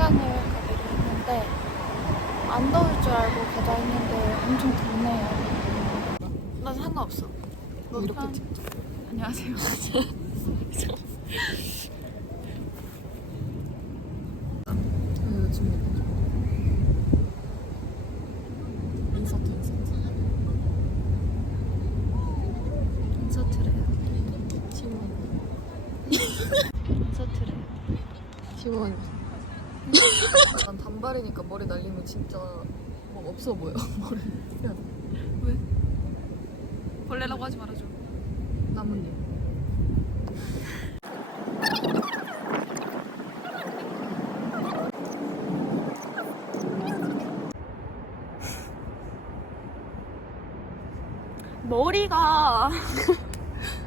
한강을 가기로 했는데 안 더울 줄 알고 가자 했는데 엄청 덥네요. 난 상관없어. 너 뭐 이렇게 편... 안녕하세요. 그 지원. 난 단발이니까 머리 날리면 진짜 뭐 없어 보여 머리. 왜? 벌레라고 하지 말아줘. 나뭇잎. 머리가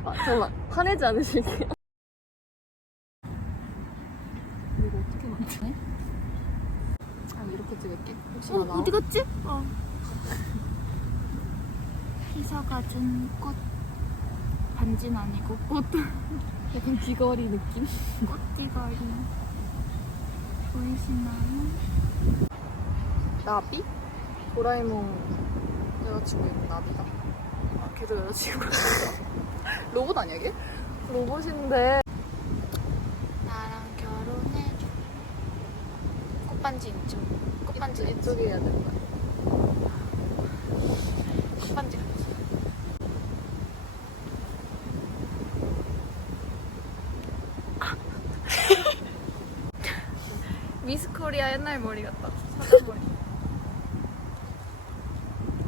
아, 잠깐만 화내지 않으실게요. 이거 만드네? 아 이렇게 찍을게. 혹시나 어, 나 어디 갔지? 어. 희서가 든 꽃. 반지는 아니고 꽃. 약간 귀걸이 느낌? 꽃띠걸이. 보이시나요? 나비? 도라에몽 여자친구 있는 나비다. 아, 걔도 여자친구. 로봇 아니야, 걔? 로봇인데. 나랑 결혼해줘. 꽃반지 인증. 꽃반지 이쪽에 해야 되는 거야. 꽃반지 같이. 미스 코리아 옛날 머리 같다. 사자머리.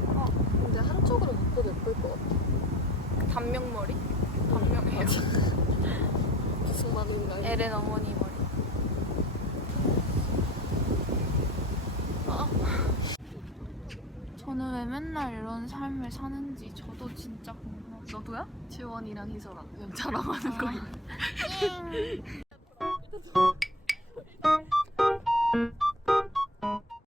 어, 근데 한쪽으로 묶어도 예쁠 것 같아. 단명머리? 단명해요. 무슨 말인가요? 에렌 어머니 머리. 아. 저는 왜 맨날 이런 삶을 사는지 저도 진짜 궁금해요. 너도야? 지원이랑 희서랑 그냥 자랑하는 거야. 아.